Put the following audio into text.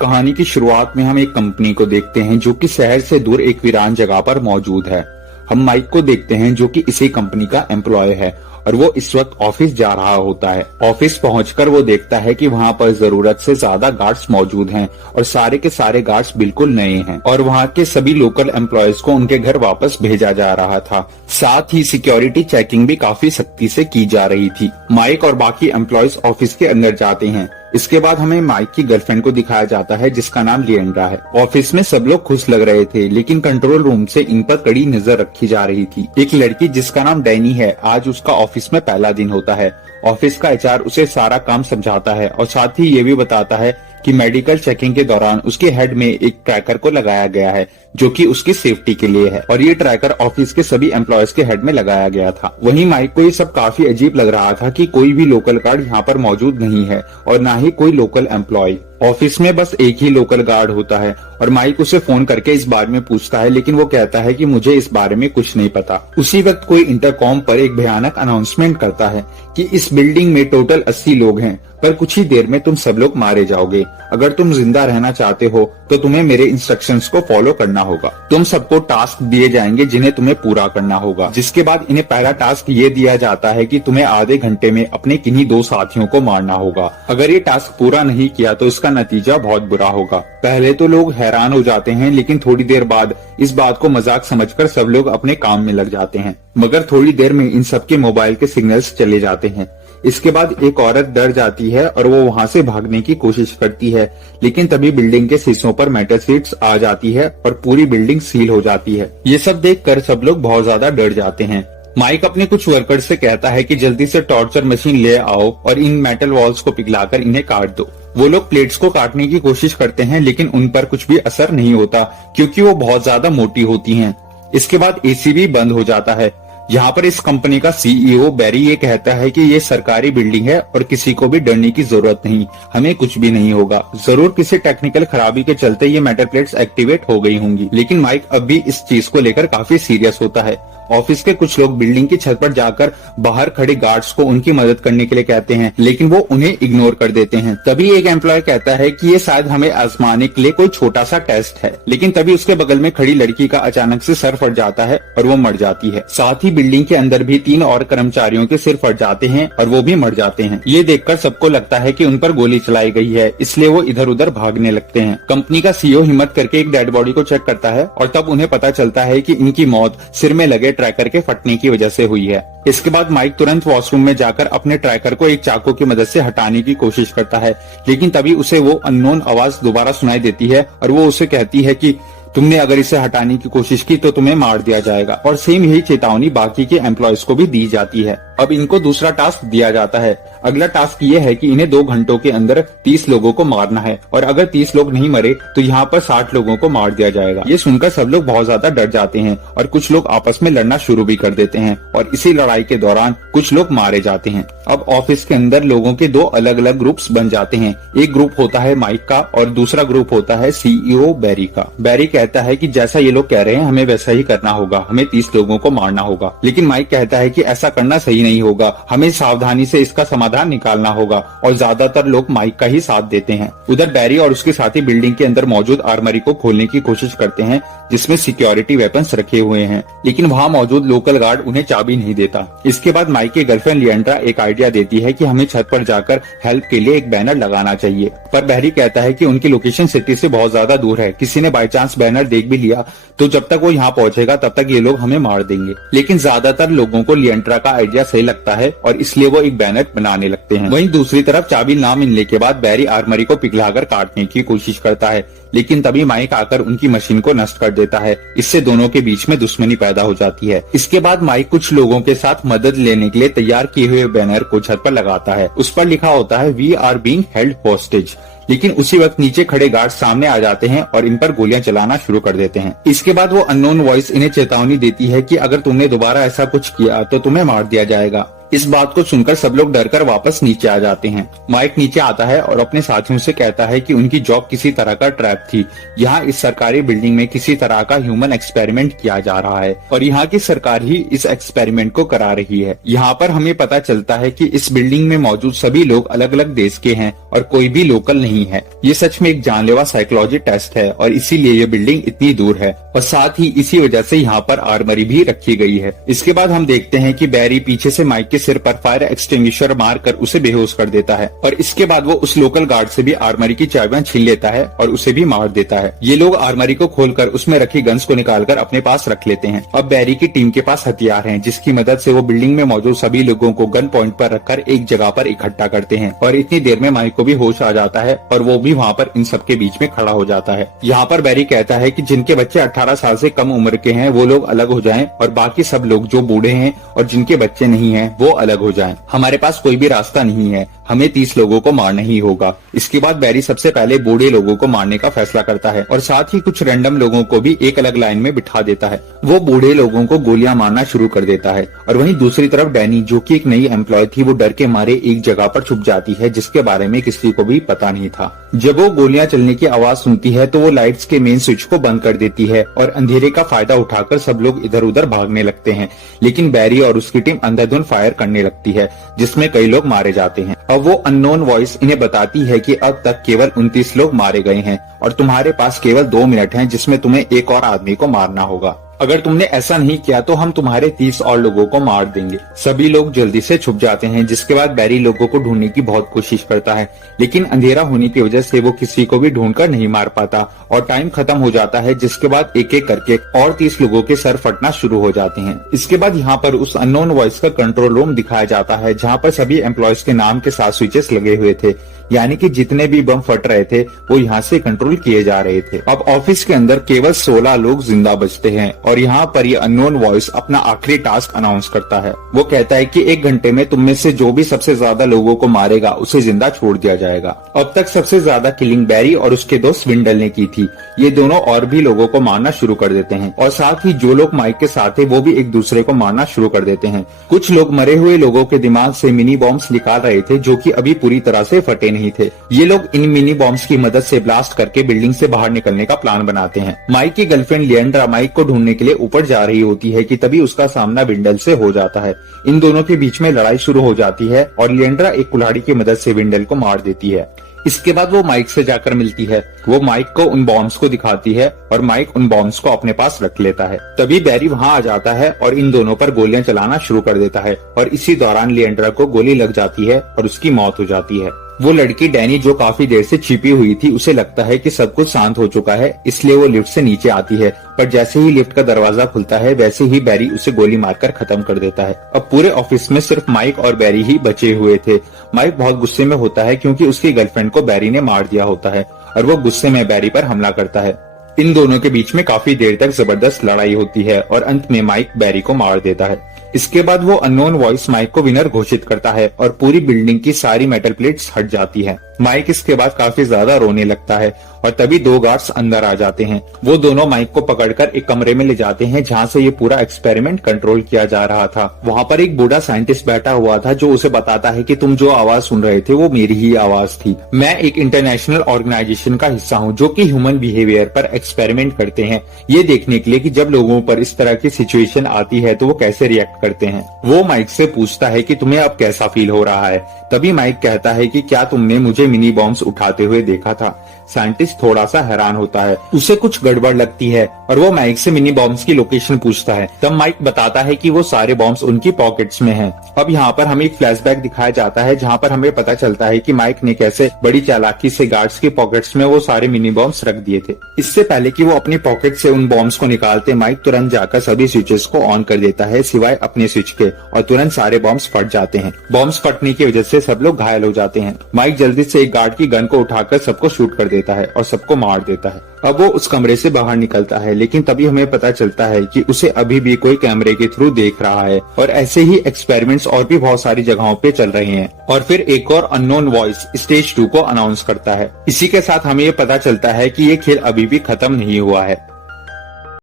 कहानी की शुरुआत में हम एक कंपनी को देखते हैं जो कि शहर से दूर एक वीरान जगह पर मौजूद है। हम माइक को देखते हैं जो कि इसी कंपनी का एम्प्लॉय है और वो इस वक्त ऑफिस जा रहा होता है। ऑफिस पहुंचकर वो देखता है कि वहाँ पर जरूरत से ज्यादा गार्ड्स मौजूद हैं और सारे के सारे गार्ड्स बिल्कुल नए हैं और वहाँ के सभी लोकल एम्प्लॉयज को उनके घर वापस भेजा जा रहा था। साथ ही सिक्योरिटी चेकिंग भी काफी सख्ती से की जा रही थी। माइक और बाकी एम्प्लॉयज ऑफिस के अंदर जाते हैं। इसके बाद हमें माइक की गर्लफ्रेंड को दिखाया जाता है जिसका नाम लिएंड्रा है। ऑफिस में सब लोग खुश लग रहे थे लेकिन कंट्रोल रूम से इन पर कड़ी नजर रखी जा रही थी। एक लड़की जिसका नाम डैनी है, आज उसका ऑफिस में पहला दिन होता है। ऑफिस का एचआर उसे सारा काम समझाता है और साथ ही ये भी बताता है कि मेडिकल चेकिंग के दौरान उसके हेड में एक ट्रैकर को लगाया गया है जो कि उसकी सेफ्टी के लिए है और ये ट्रैकर ऑफिस के सभी एम्प्लॉयज के हेड में लगाया गया था। वहीं माइक को ये सब काफी अजीब लग रहा था कि कोई भी लोकल गार्ड यहाँ पर मौजूद नहीं है और ना ही कोई लोकल एम्प्लॉय। ऑफिस में बस एक ही लोकल गार्ड होता है और माइक उसे फोन करके इस बारे में पूछता है लेकिन वो कहता है कि मुझे इस बारे में कुछ नहीं पता। उसी वक्त कोई इंटरकॉम पर एक भयानक अनाउंसमेंट करता है कि इस बिल्डिंग में टोटल 80 लोग हैं पर कुछ ही देर में तुम सब लोग मारे जाओगे। अगर तुम जिंदा रहना चाहते हो तो तुम्हें मेरे इंस्ट्रक्शंस को फॉलो करना होगा। तुम सबको टास्क दिए जाएंगे जिन्हें तुम्हें पूरा करना होगा। जिसके बाद इन्हें पहला टास्क ये दिया जाता है कि तुम्हें आधे घंटे में अपने किन्हीं 2 साथियों को मारना होगा। अगर ये टास्क पूरा नहीं किया तो इसका नतीजा बहुत बुरा होगा। पहले तो लोग हैरान हो जाते हैं लेकिन थोड़ी देर बाद इस बात को मजाक समझकर सब लोग अपने काम में लग जाते हैं। मगर थोड़ी देर में इन सबके मोबाइल के सिग्नल्स चले जाते हैं। इसके बाद एक औरत डर जाती है और वो वहाँ से भागने की कोशिश करती है लेकिन तभी बिल्डिंग के शीशों पर मेटल शीट्स आ जाती है और पूरी बिल्डिंग सील हो जाती है। ये सब देखकर सब लोग बहुत ज्यादा डर जाते हैं। माइक अपने कुछ वर्कर्स से कहता है कि जल्दी से टॉर्चर मशीन ले आओ और इन मेटल वॉल्स को पिघलाकर इन्हें काट दो। वो लोग प्लेट्स को काटने की कोशिश करते हैं लेकिन उन पर कुछ भी असर नहीं होता क्योंकि वो बहुत ज्यादा मोटी होती हैं। इसके बाद एसी भी बंद हो जाता है। यहाँ पर इस कंपनी का सीईओ बैरी ये कहता है कि ये सरकारी बिल्डिंग है और किसी को भी डरने की जरूरत नहीं, हमें कुछ भी नहीं होगा। जरूर किसी टेक्निकल खराबी के चलते ये मेटल प्लेट्स एक्टिवेट हो गई होंगी। लेकिन माइक अब भी इस चीज को लेकर काफी सीरियस होता है। ऑफिस के कुछ लोग बिल्डिंग की छत पर जाकर बाहर खड़े गार्ड्स को उनकी मदद करने के लिए कहते हैं लेकिन वो उन्हें इग्नोर कर देते हैं। तभी एक एम्प्लॉय कहता है कि ये शायद हमें आजमाने के लिए कोई छोटा सा टेस्ट है। लेकिन तभी उसके बगल में खड़ी लड़की का अचानक से सर फट जाता है और वो मर जाती है। साथ ही बिल्डिंग के अंदर भी 3 और कर्मचारियों के सिर फट जाते हैं और वो भी मर जाते हैं। ये देखकर सबको लगता है कि उन पर गोली चलाई गई है, इसलिए वो इधर उधर भागने लगते हैं। कंपनी का सीईओ हिम्मत करके एक डेड बॉडी को चेक करता है और तब उन्हें पता चलता है कि इनकी मौत सिर में लगे ट्रैकर के फटने की वजह से हुई है। इसके बाद माइक तुरंत वॉशरूम में जाकर अपने ट्रैकर को एक चाकू की मदद से हटाने की कोशिश करता है लेकिन तभी उसे वो अननोन आवाज दोबारा सुनाई देती है और वो उसे कहती है कि तुमने अगर इसे हटाने की कोशिश की तो तुम्हें मार दिया जाएगा। और सेम यही चेतावनी बाकी के एम्प्लॉयज को भी दी जाती है। अब इनको दूसरा टास्क दिया जाता है। अगला टास्क ये है कि इन्हें 2 घंटों के अंदर 30 लोगों को मारना है और अगर 30 लोग नहीं मरे तो यहाँ पर 60 लोगों को मार दिया जाएगा। ये सुनकर सब लोग बहुत ज्यादा डर जाते हैं और कुछ लोग आपस में लड़ना शुरू भी कर देते हैं और इसी लड़ाई के दौरान कुछ लोग मारे जाते हैं। अब ऑफिस के अंदर लोगों के 2 अलग अलग ग्रुप्स बन जाते हैं। एक ग्रुप होता है माइक का और दूसरा ग्रुप होता है सीईओ बैरी का। बैरी कहता है कि जैसा ये लोग कह रहे हैं हमें वैसा ही करना होगा, हमें 30 लोगों को मारना होगा। लेकिन माइक कहता है कि ऐसा करना सही नहीं होगा, हमें सावधानी से इसका समाधान निकालना होगा और ज्यादातर लोग माइक का ही साथ देते हैं। उधर बैरी और उसके साथी बिल्डिंग के अंदर मौजूद आर्मरी को खोलने की कोशिश करते हैं जिसमें सिक्योरिटी वेपन्स रखे हुए हैं लेकिन वहाँ मौजूद लोकल गार्ड उन्हें चाबी नहीं देता। इसके बाद माइक की गर्लफ्रेंड लिएंड्रा एक आइडिया देती है कि हमें छत पर जाकर हेल्प के लिए एक बैनर लगाना चाहिए, पर बैरी कहता है कि उनकी लोकेशन सिटी से बहुत ज्यादा दूर है, किसी ने बाय चांस बैनर देख भी लिया तो जब तक वो यहाँ पहुँचेगा तब तक ये लोग हमें मार देंगे। लेकिन ज्यादातर लोगों को लिएंड्रा का आइडिया सही लगता है और इसलिए वो एक बैनर बनाने लगते हैं। वहीं दूसरी तरफ चाबी ना मिलने के बाद बैरी आर्मरी को पिघलाकर काटने की कोशिश करता है लेकिन तभी माइक आकर उनकी मशीन को नष्ट कर देता है। इससे दोनों के बीच में दुश्मनी पैदा हो जाती है। इसके बाद माइक कुछ लोगों के साथ मदद लेने के लिए तैयार किए हुए बैनर को छत पर लगाता है। उस पर लिखा होता है we are being held hostage. लेकिन उसी वक्त नीचे खड़े गार्ड सामने आ जाते हैं और इन पर गोलियां चलाना शुरू कर देते हैं। इसके बाद वो अननोन वॉइस इन्हें चेतावनी देती है कि अगर तुमने दोबारा ऐसा कुछ किया तो तुम्हें मार दिया जाएगा। इस बात को सुनकर सब लोग डरकर वापस नीचे आ जाते हैं। माइक नीचे आता है और अपने साथियों से कहता है कि उनकी जॉब किसी तरह का ट्रैप थी। यहाँ इस सरकारी बिल्डिंग में किसी तरह का ह्यूमन एक्सपेरिमेंट किया जा रहा है और यहाँ की सरकार ही इस एक्सपेरिमेंट को करा रही है। यहाँ पर हमें पता चलता है कि इस बिल्डिंग में मौजूद सभी लोग अलग अलग देश के हैं और कोई भी लोकल नहीं है। ये सच में एक जानलेवा साइकोलॉजी टेस्ट है और इसीलिए ये बिल्डिंग इतनी दूर है और साथ ही इसी वजह से यहाँ पर आर्मरी भी रखी गई है। इसके बाद हम देखते हैं कि बैरी पीछे से माइक के सिर पर फायर एक्सटिंग्विशर मारकर उसे बेहोश कर देता है और इसके बाद वो उस लोकल गार्ड से भी आर्मरी की चाबियां छीन लेता है और उसे भी मार देता है। ये लोग आर्मरी को खोलकर उसमें रखी गन्स को निकालकर अपने पास रख लेते हैं। अब बैरी की टीम के पास हथियार हैं जिसकी मदद से वो बिल्डिंग में मौजूद सभी लोगों को गन पॉइंट पर रखकर एक जगह पर इकट्ठा करते हैं और इतनी देर में माइक को भी होश आ जाता है और वो भी वहाँ पर इन सबके बीच में खड़ा हो जाता है। यहाँ पर बैरी कहता है कि जिनके बच्चे 18 साल से कम उम्र के हैं वो लोग अलग हो जाएं और बाकी सब लोग जो बूढ़े हैं और जिनके बच्चे नहीं हैं वो अलग हो जाएं। हमारे पास कोई भी रास्ता नहीं है, हमें 30 लोगों को मारना ही होगा। इसके बाद बैरी सबसे पहले बूढ़े लोगों को मारने का फैसला करता है और साथ ही कुछ रैंडम लोगों को भी एक अलग लाइन में बिठा देता है। वो बूढ़े लोगों को गोलियां मारना शुरू कर देता है और वहीं दूसरी तरफ डैनी जो कि एक नई एम्प्लॉय थी वो डर के मारे एक जगह पर छुप जाती है जिसके बारे में किसी को भी पता नहीं था। जब वो गोलियां चलने की आवाज सुनती है तो वो लाइट्स के मेन स्विच को बंद कर देती है और अंधेरे का फायदा उठाकर सब लोग इधर उधर भागने लगते हैं। लेकिन बैरी और उसकी टीम अंधाधुंध फायर करने लगती है जिसमें कई लोग मारे जाते हैं। अब वो अननोन वॉइस इन्हें बताती है कि अब तक केवल 29 लोग मारे गए हैं और तुम्हारे पास केवल 2 मिनट हैं जिसमें तुम्हें एक और आदमी को मारना होगा। अगर तुमने ऐसा नहीं किया तो हम तुम्हारे 30 और लोगों को मार देंगे। सभी लोग जल्दी से छुप जाते हैं जिसके बाद बैरी लोगों को ढूंढने की बहुत कोशिश करता है लेकिन अंधेरा होने की वजह से वो किसी को भी ढूंढकर नहीं मार पाता और टाइम खत्म हो जाता है जिसके बाद एक एक करके और 30 लोगों के सर फटना शुरू हो जाते हैं। इसके बाद यहाँ पर उस अननोन वॉइस का कंट्रोल रूम दिखाया जाता है जहाँ पर सभी एम्प्लॉयज के नाम के साथ स्विचेस लगे हुए थे, यानी कि जितने भी बम फट रहे थे वो यहाँ से कंट्रोल किए जा रहे थे। अब ऑफिस के अंदर केवल 16 लोग जिंदा बचते हैं और यहाँ पर ये अननोन वॉइस अपना आखिरी टास्क अनाउंस करता है। वो कहता है कि 1 घंटे में तुम में से जो भी सबसे ज्यादा लोगों को मारेगा उसे जिंदा छोड़ दिया जाएगा। अब तक सबसे ज्यादा किलिंग बैरी और उसके दोस्त विंडल ने की थी। ये दोनों और भी लोगों को मारना शुरू कर देते हैं और साथ ही जो लोग माइक के साथ थे वो भी एक दूसरे को मारना शुरू कर देते हैं। कुछ लोग मरे हुए लोगों के दिमाग से मिनी बॉम्ब्स निकाल रहे थे जो कि अभी पूरी तरह से फटे नहीं थे। ये लोग इन मिनी बॉम्ब्स की मदद से ब्लास्ट करके बिल्डिंग से बाहर निकलने का प्लान बनाते हैं। माइक की गर्लफ्रेंड लिएंड्रा माइक को ढूंढने के लिए ऊपर जा रही होती है कि तभी उसका सामना विंडल से हो जाता है। इन दोनों के बीच में लड़ाई शुरू हो जाती है और लिएंड्रा एक कुल्हाड़ी की मदद से विंडल को मार देती है। इसके बाद वो माइक से जाकर मिलती है। वो माइक को उन बॉम्ब्स को दिखाती है और माइक उन बॉम्ब्स को अपने पास रख लेता है। तभी बैरी वहाँ आ जाता है और इन दोनों पर गोलियां चलाना शुरू कर देता है और इसी दौरान लिएंड्रा को गोली लग जाती है और उसकी मौत हो जाती है। वो लड़की डैनी जो काफी देर से छिपी हुई थी उसे लगता है कि सब कुछ शांत हो चुका है, इसलिए वो लिफ्ट से नीचे आती है पर जैसे ही लिफ्ट का दरवाजा खुलता है वैसे ही बैरी उसे गोली मारकर खत्म कर देता है। अब पूरे ऑफिस में सिर्फ माइक और बैरी ही बचे हुए थे। माइक बहुत गुस्से में होता है क्योंकि उसकी गर्लफ्रेंड को बैरी ने मार दिया होता है और वो गुस्से में बैरी पर हमला करता है। इन दोनों के बीच में काफी देर तक जबरदस्त लड़ाई होती है और अंत में माइक बैरी को मार देता है। इसके बाद वो अननोन वॉइस माइक को विनर घोषित करता है और पूरी बिल्डिंग की सारी मेटल प्लेट्स हट जाती है। माइक इसके बाद काफी ज्यादा रोने लगता है और तभी 2 गार्ड्स अंदर आ जाते हैं। वो दोनों माइक को पकड़कर एक कमरे में ले जाते हैं जहाँ से ये पूरा एक्सपेरिमेंट कंट्रोल किया जा रहा था। वहाँ पर एक बूढ़ा साइंटिस्ट बैठा हुआ था जो उसे बताता है कि तुम जो आवाज सुन रहे थे वो मेरी ही आवाज थी। मैं एक इंटरनेशनल ऑर्गेनाइजेशन का हिस्सा हूँ जो कि ह्यूमन बिहेवियर पर एक्सपेरिमेंट करते हैं, ये देखने के लिए कि जब लोगों पर इस तरह की सिचुएशन आती है तो वो कैसे रिएक्ट करते हैं। वो माइक से पूछता है कि तुम्हें अब कैसा फील हो रहा है। तभी माइक कहता है कि क्या तुमने मुझे मिनी बॉम्ब्स उठाते हुए देखा था। साइंटिस्ट थोड़ा सा हैरान होता है, उसे कुछ गड़बड़ लगती है और वो माइक से मिनी बॉम्ब्स की लोकेशन पूछता है। तब माइक बताता है कि वो सारे बॉम्ब्स उनकी पॉकेट्स में हैं। अब यहाँ पर हमें एक फ्लैशबैक दिखाया जाता है जहाँ पर हमें पता चलता है कि माइक ने कैसे बड़ी चालाकी से गार्ड्स की पॉकेट्स में वो सारे मिनी बॉम्ब्स रख दिए थे। इससे पहले कि वो अपनी पॉकेट से उन बॉम्ब्स को निकालते, माइक तुरंत जाकर सभी स्विचेस को ऑन कर देता है सिवाय अपने स्विच के और तुरंत सारे बॉम्ब्स फट जाते हैं। बॉम्ब्स फटने की वजह से सब लोग घायल हो जाते हैं। माइक जल्दी से एक गार्ड की गन को उठाकर सबको शूट कर देता है और सबको मार देता है। अब वो उस कमरे से बाहर निकलता है लेकिन तभी हमें पता चलता है कि उसे अभी भी कोई कैमरे के थ्रू देख रहा है और ऐसे ही एक्सपेरिमेंट्स और भी बहुत सारी जगहों पे चल रहे हैं। और फिर एक और अननोन वॉइस स्टेज 2 को अनाउंस करता है। इसी के साथ हमें ये पता चलता है कि ये खेल अभी भी खत्म नहीं हुआ है।